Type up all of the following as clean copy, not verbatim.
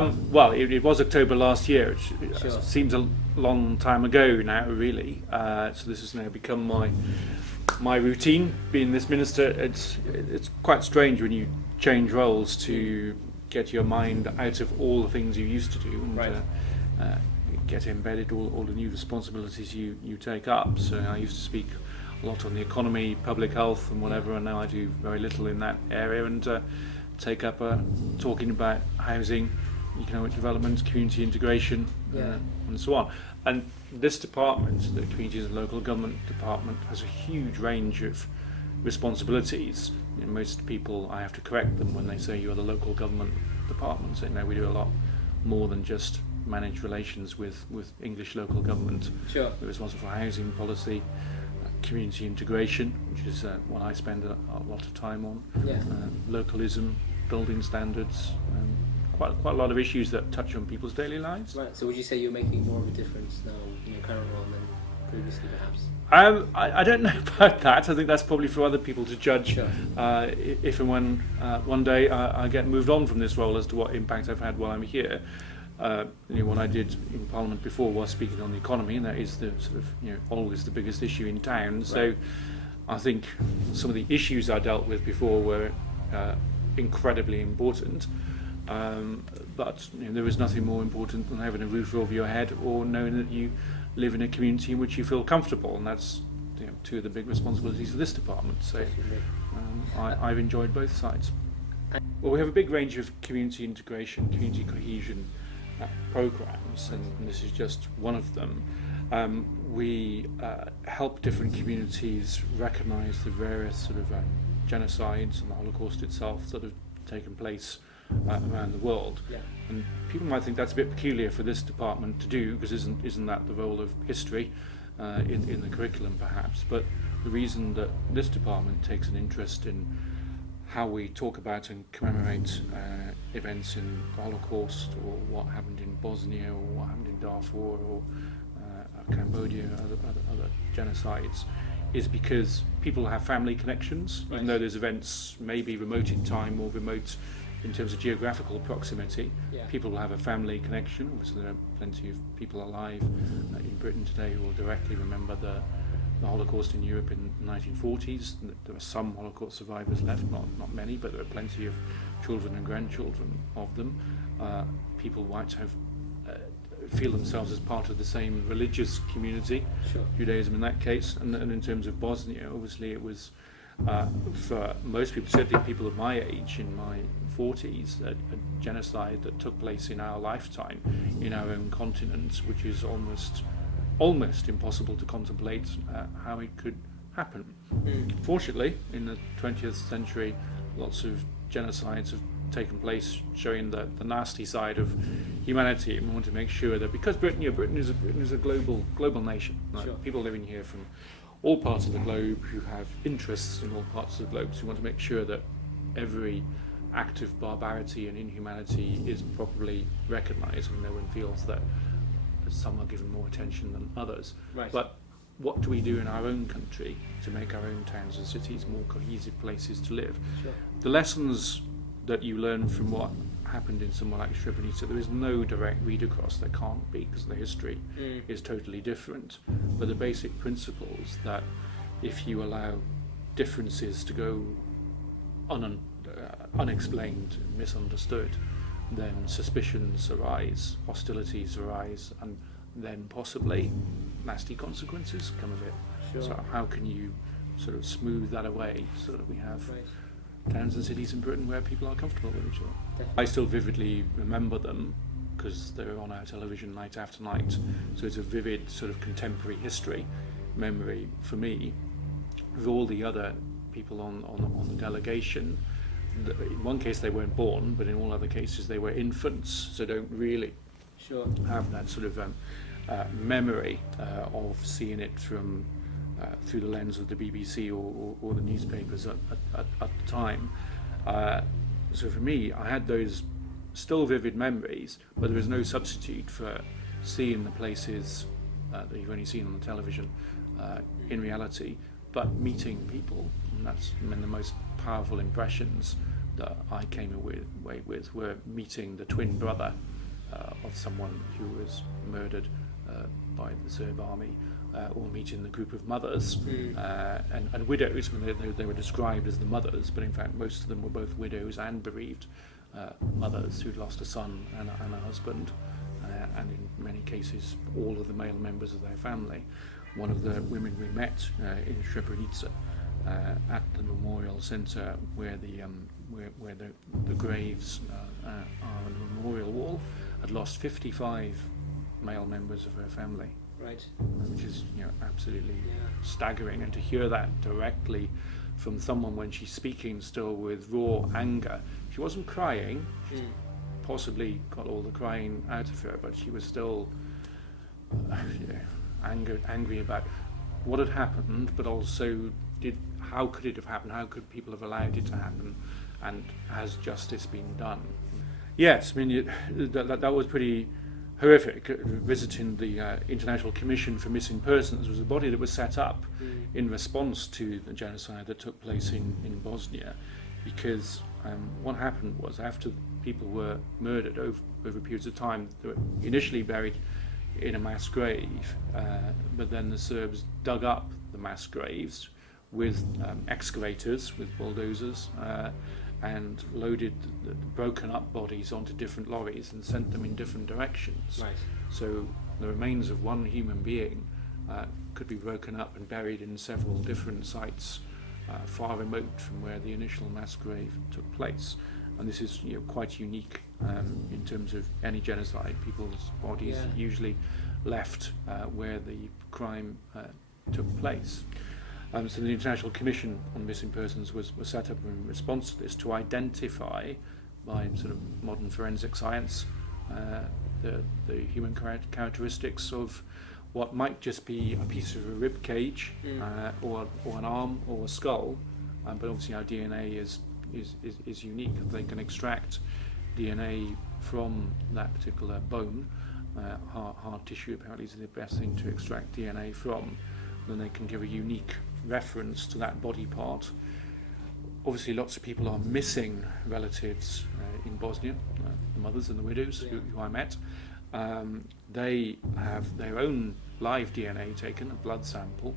Well, it was October last year. It Sure. seems a long time ago now, really. So this has now become my routine. Being this minister, it's quite strange when you change roles to get your mind out of all the things you used to do and Right. uh, get embedded all the new responsibilities you take up. So I used to speak a lot on the economy, public health, and whatever, and now I do very little in that area and take up talking about housing, economic development, community integration, Yeah. and so on. And this department, the Communities and Local Government Department, has a huge range of responsibilities. You know, most people, I have to correct them when they say you're the local government department, saying no, we do a lot more than just manage relations with English local government. Sure. We're responsible for housing policy, community integration, which is what I spend a lot of time on, Yeah. localism, building standards, quite a lot of issues that touch on people's daily lives. Right. So would you say you're making more of a difference now in your current role than previously, perhaps? I don't know about that. I think that's probably for other people to judge. Sure. If and when one day I get moved on from this role as to what impact I've had while I'm here. What I did in Parliament before was speaking on the economy, and that is the sort of always the biggest issue in town. Right. So I think some of the issues I dealt with before were incredibly important. But there is nothing more important than having a roof over your head or knowing that you live in a community in which you feel comfortable, and that's two of the big responsibilities of this department. So I've enjoyed both sides. Well, we have a big range of community integration, community cohesion programs, and this is just one of them. We help different communities recognise the various sort of genocides and the Holocaust itself that have taken place around the world. Yeah. And people might think that's a bit peculiar for this department to do, because isn't that the role of history in the curriculum perhaps? But the reason that this department takes an interest in how we talk about and commemorate events in the Holocaust, or what happened in Bosnia, or what happened in Darfur, or Cambodia, other genocides, is because people have family connections, even though those events may be remote in time or remote in terms of geographical proximity. Yeah. People will have a family connection. Obviously, there are plenty of people alive in Britain today who will directly remember the Holocaust in Europe in the 1940s. There are some Holocaust survivors left, not many, but there are plenty of children and grandchildren of them. People might feel themselves as part of the same religious community, Sure. Judaism in that case, and in terms of Bosnia, obviously it was for most people, certainly people of my age, in my 40s, a genocide that took place in our lifetime, in our own continent, which is almost impossible to contemplate how it could happen. Fortunately, in the 20th century, lots of genocides have taken place, showing the nasty side of humanity, and we want to make sure that, because Britain is a global nation, right? Sure. People living here from all parts of the globe who have interests in all parts of the globe, so we want to make sure that every act of barbarity and inhumanity is properly recognised, and no one feels that some are given more attention than others. Right. But what do we do in our own country to make our own towns and cities more cohesive places to live? Sure. The lessons that you learn from what happened in somewhere like Srebrenica, there is no direct read across. There can't be, because the history is totally different. But the basic principles that if you allow differences to go unexplained, misunderstood, then suspicions arise, hostilities arise, and then possibly nasty consequences come of it. Sure. So how can you sort of smooth that away so that we have towns and cities in Britain where people are comfortable with each other? Definitely. I still vividly remember them because they're on our television night after night, so it's a vivid sort of contemporary history memory for me. With all the other people on the delegation, in one case they weren't born, but in all other cases they were infants, so don't really Sure. have that sort of memory of seeing it from through the lens of the BBC or the newspapers at the time. So for me, I had those still vivid memories, but there is no substitute for seeing the places that you've only seen on the television in reality, but meeting people. And that's the most powerful impressions that I came away with were meeting the twin brother of someone who was murdered by the Serb army, or meeting the group of mothers and widows. I mean, they were described as the mothers, but in fact most of them were both widows and bereaved mothers who'd lost a son and a husband, and in many cases all of the male members of their family. One of the women we met in Srebrenica at the memorial centre where the graves are on the memorial wall had lost 55 male members of her family. Right. Which is absolutely staggering, and to hear that directly from someone when she's speaking still with raw anger. She wasn't crying, she possibly got all the crying out of her, but she was still angry about what had happened, but also how could it have happened, how could people have allowed it to happen, and has justice been done? Yes, I mean that was pretty horrific. Visiting the International Commission for Missing Persons was a body that was set up in response to the genocide that took place in Bosnia, because what happened was, after people were murdered over periods of time, they were initially buried in a mass grave, but then the Serbs dug up the mass graves with excavators, with bulldozers, and loaded the broken up bodies onto different lorries and sent them in different directions. Right. So the remains of one human being could be broken up and buried in several different sites far remote from where the initial mass grave took place. And this is quite unique in terms of any genocide. People's bodies usually left where the crime took place. So the International Commission on Missing Persons was set up in response to this, to identify, by sort of modern forensic science, the human characteristics of what might just be a piece of a rib cage, or an arm or a skull, but obviously our DNA is unique. They can extract DNA from that particular bone. Hard tissue apparently is the best thing to extract DNA from. Then they can give a unique reference to that body part. Obviously lots of people are missing relatives in Bosnia, the mothers and the widows who I met. They have their own live DNA taken, a blood sample,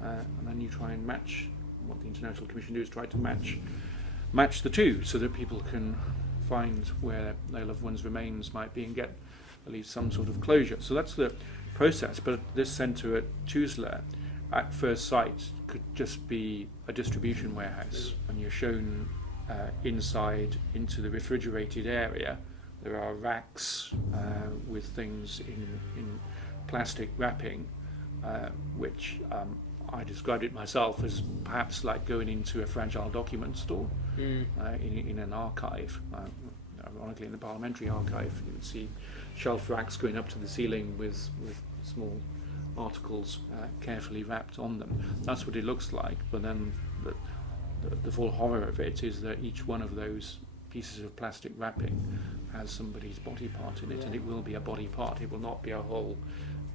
and then you try and match. What the International Commission do is try to match the two, so that people can find where their loved one's remains might be and get at least some sort of closure. So that's the process. But this centre at Tuzla, at first sight, could just be a distribution warehouse, and you're shown inside into the refrigerated area. There are racks with things in plastic wrapping, which I described it myself as perhaps like going into a fragile document store in an archive. Ironically, in the parliamentary archive, you would see shelf racks going up to the ceiling with small articles carefully wrapped on them. That's what it looks like, but then the full horror of it is that each one of those pieces of plastic wrapping has somebody's body part in it, and it will be a body part. It will not be a whole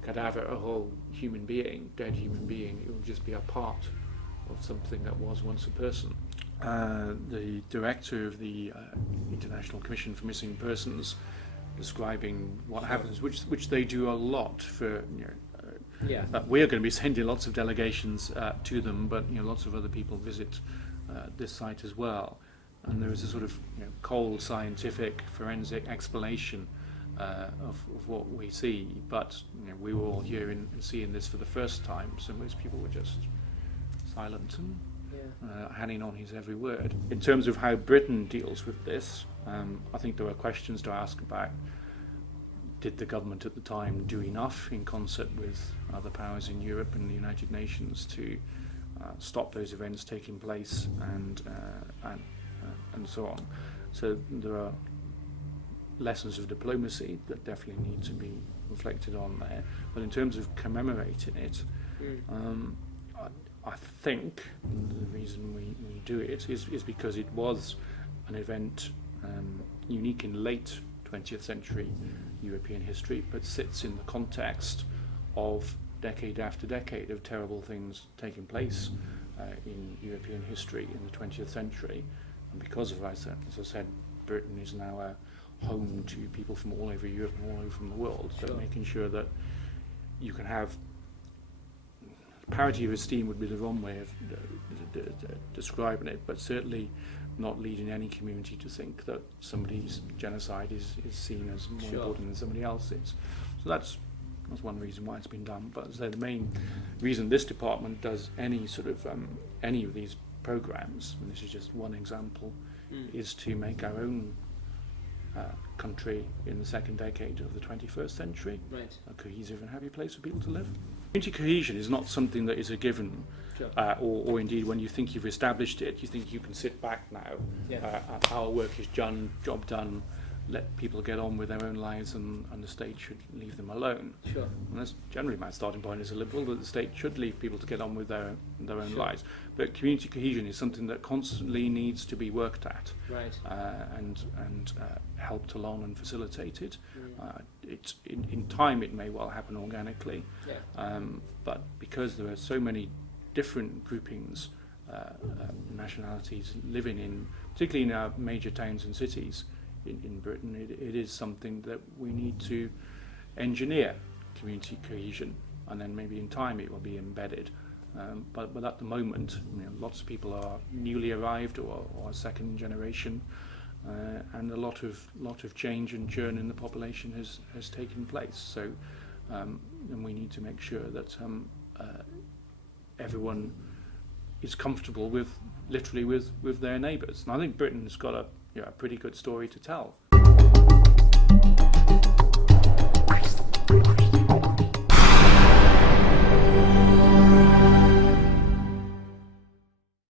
cadaver, a whole human being, dead human being. It will just be a part of something that was once a person. The director of the International Commission for Missing Persons, describing what happens, which they do a lot for. We're going to be sending lots of delegations to them, but lots of other people visit this site as well. And there is a sort of cold scientific forensic explanation of what we see, but we were all here and seeing this for the first time, so most people were just silent and hanging on his every word. In terms of how Britain deals with this, I think there are questions to ask about: did the government at the time do enough in concert with other powers in Europe and the United Nations to stop those events taking place, and so on? So there are lessons of diplomacy that definitely need to be reflected on there. But in terms of commemorating it, I think the reason we do it is because it was an event unique in late 20th century European history, but sits in the context of decade after decade of terrible things taking place in European history in the 20th century. And because of, as I said, Britain is now a home to people from all over Europe and all over from the world, so Sure. making sure that you can have parity of esteem would be the wrong way of describing it, but certainly not leading any community to think that somebody's genocide is seen as more Sure. important than somebody else's. So that's one reason why it's been done. But as I say, the main reason this department does any sort of any of these programs, and this is just one example, is to make our own country in the second decade of the 21st century Right. a cohesive and happy place for people to live. Community cohesion is not something that is a given, Sure. or indeed when you think you've established it, you think you can sit back now, Yeah. our work is done, job done, let people get on with their own lives, and the state should leave them alone. Sure. And that's generally my starting point as a liberal, that the state should leave people to get on with their own Sure. lives. But community cohesion is something that constantly needs to be worked at, Right. and helped along and facilitated. Mm. It's in time it may well happen organically, Yeah. but because there are so many different groupings, nationalities living in, particularly in our major towns and cities in Britain, it is something that we need to engineer community cohesion, and then maybe in time it will be embedded. But at the moment, lots of people are newly arrived or second generation, and a lot of change and churn in the population has taken place. So, and we need to make sure that everyone is comfortable with literally with their neighbours. And I think Britain's got a pretty good story to tell